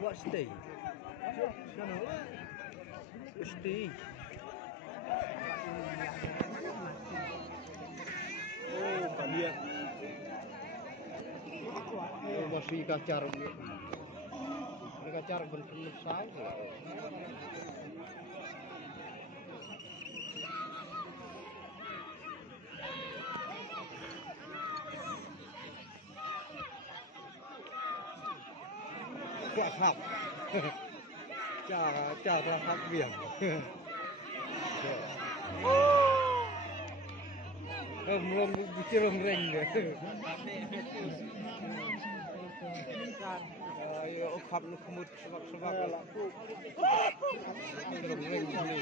What stay? Stay. Oh, kalian. Masih kacar. Kacar bener-bener saya. Quả học chào là học biển rồng chưa rồng rình rồi ô khắp nó không một sập rồng rình này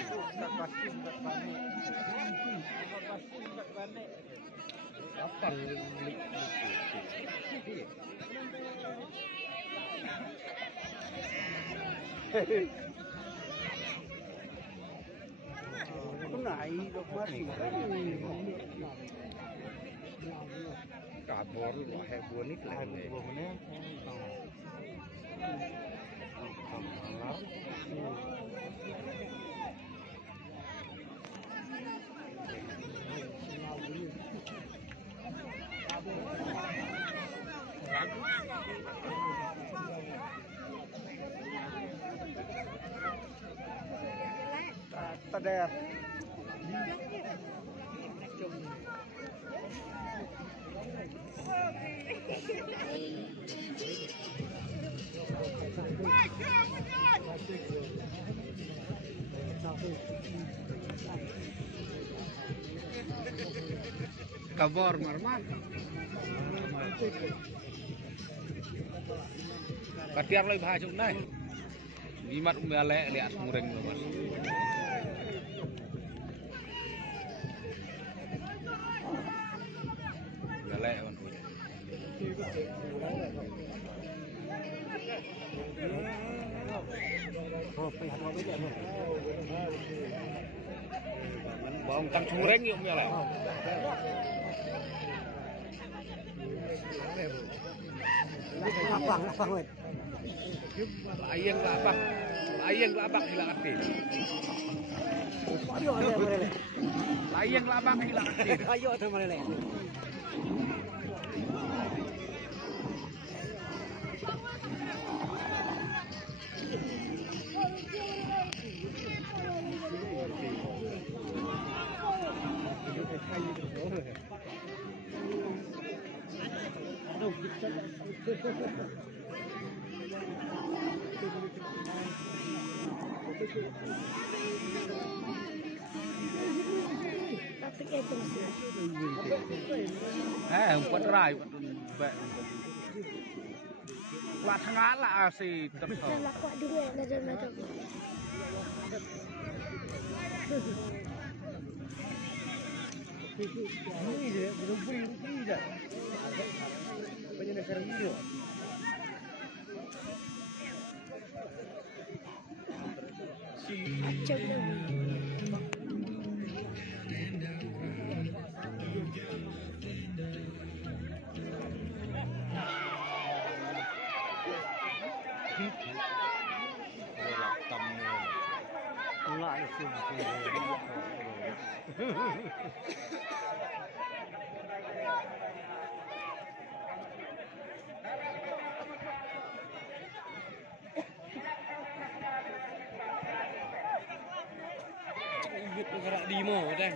phần lịch Không nãy được quá gì cả bốn hay bốn ít lại này ta đẹp kabar marmat katiar lagi bahasa này Gimat lẹ lihat mureng loh mas. Lẹ kan punya. Bawang tam mureng yuk lẹ. lapang weh. Layang labak hilang hati. Layang labak hilang hati. Ayo tu malele. Empat rai, lah tengah lah si terus. Lah kuat dulu ya, macam. Ini je, belum beri dah. Banyak nak cari dia. Macam ni. Lại sung Việc gerak demo dah.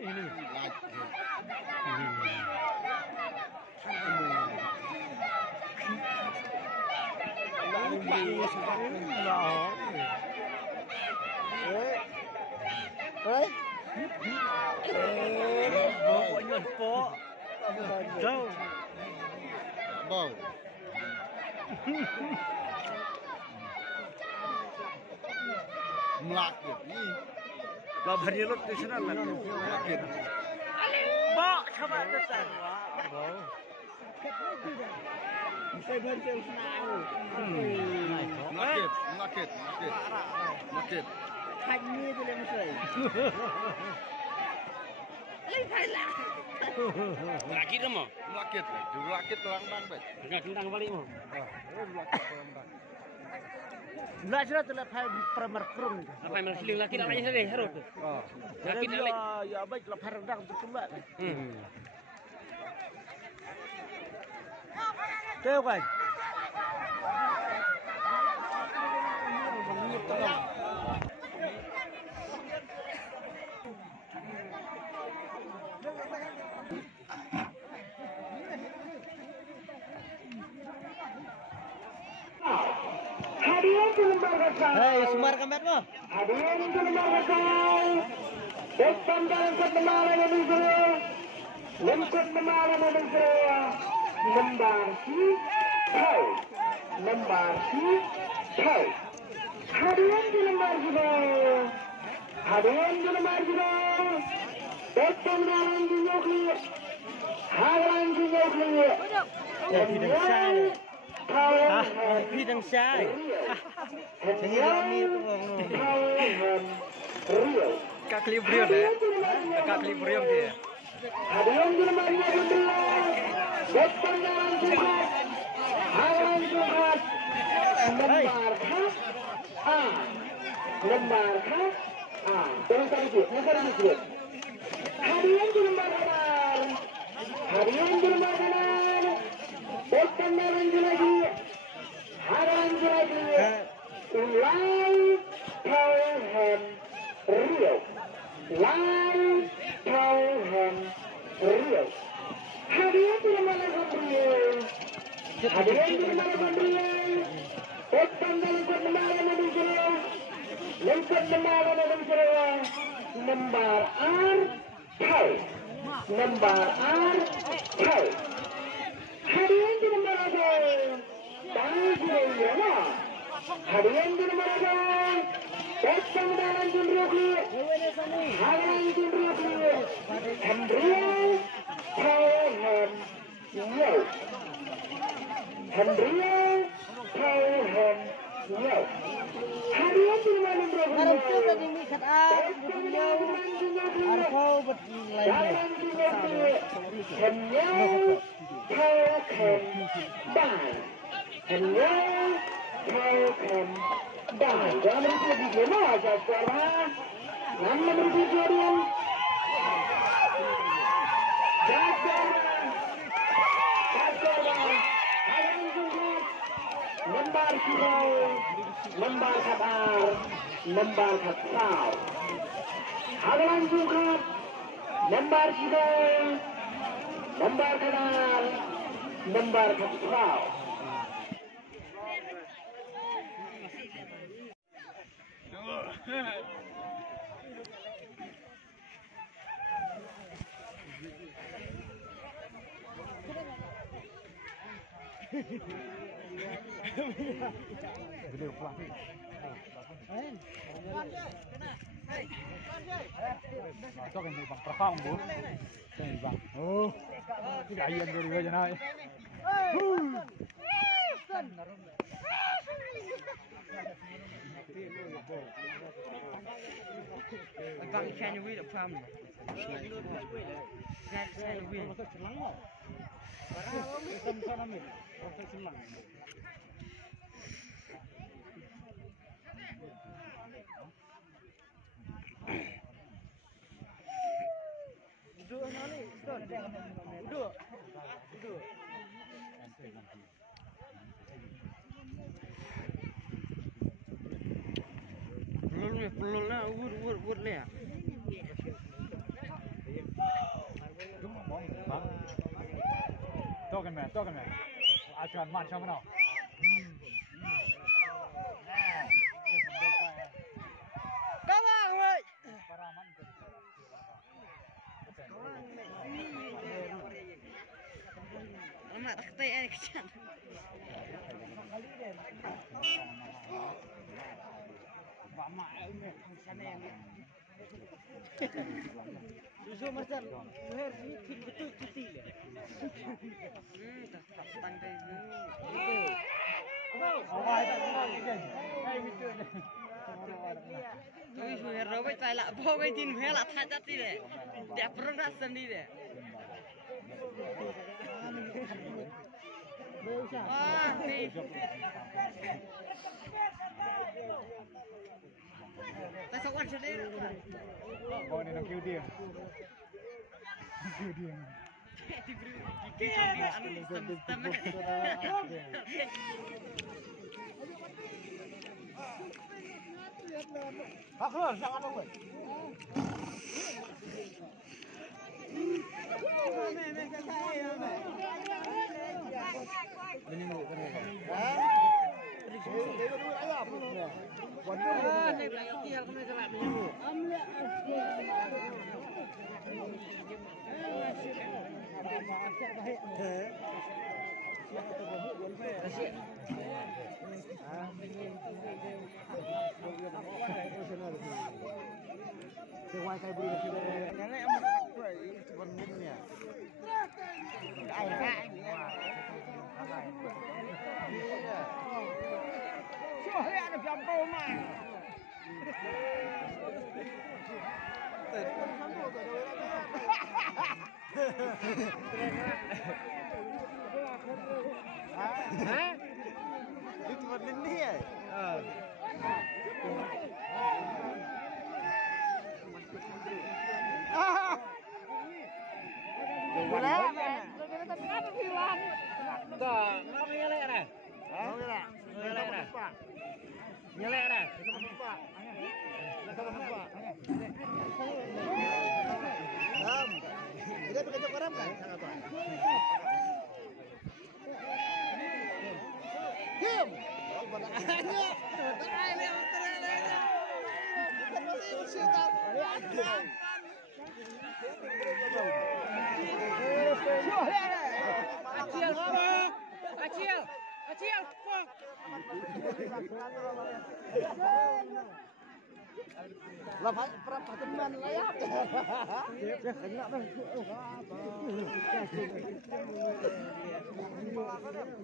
ini Bố nhuận bố Đâu Bầu. Melak gitu. Lah bari lot di sana lah. Bok, coba besar. Bau. Saya bantu senang. Nakit. Hanya tu yang saya. Lepas lah. Laki dah mau. Nakit lang baik. Enggak kentang balik mau. Belah sudah tu lepas permerkrung. Apa yang menghiling laki nak nanya saya harus. Laki nak lek. Ya baik lepas rendang tu kembali. Teo kan. Hei, semar kamet mo. Hadirin itu lembar besar. Depan dalam ketemalan yang bergerak. Lengkap kemalan yang bergerak. Lembar si tau. Lembar si tau. Hadirin itu lembar besar. Hadirin itu lembar besar. Depan dalam dunia. Hadirin dunia. Kemudian Bidang saya. Saya rami Kak Librium dia. Kak Librium dia. Hadirin di lembar kedua. Depan jalan Jumat. Halang Jumat. Lembar khas A. Lembar khas A. Terus sedikit. Hadirin di lembar kanan. Hadirin di lembar kanan. Depan jalan lagi. Halang lagi. Live Tauhan Rio. Live Tauhan Rio. Hadirin di mana Rio? Hadirin di mana Rio? Depan dalam kemana Rio? Lengkap kemana Rio? Lembar R Tau. Lembar R Tau. Hadirin di mana Rio? Rio. Hadirin di mana Depan dalam Rio. Hadirin di Rio. Hendrian Tauhan Rio. Hendrian Tauhan Rio. Hadirin di mana Harap tu Rio. tadi ni kat beliau. Arfau berlain. Hendrian Tauhan Bai. Hendrian Tauhan Bai. Jangan berhenti di sini aja sekarang. Nama berhenti dia. Lembar kiri, lembar kabar, lembar katsau. Hadalan Jumat, lembar kiri, lembar kanan, lembar katsau. Cho cái bằng phẳng bốn. Cái bằng. Oh, cái đại yên rồi bây giờ này. Bang China we the farm. China we. Pelul lah, wur le. Cho cái này. À chuẩn mặn cho nào. Các bạn ơi. Mak tak tay ani kecil. Mama ini sana yang Susu macam leher sini fit betul cuti le. Tak pandai ni. Awak tak tahu kan? Hai betul. Tapi leher robek tak lak bawa tin leher lak tak jati le. Dia pernah sendiri le. Wah, ni. Tak sokan sendiri. Bawa ni nak kau dia. Kau dia. Gigi sambil anu stem. Pak keluar jangan apa. Itu buat ini ya? Boleh? Tak, mau nyelek dah. Nyelek dah. Nyelek dah. Dia bekerja koram kan? Diam. Acil. Lah pertemuan layap.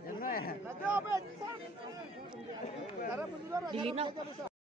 Jangan ya.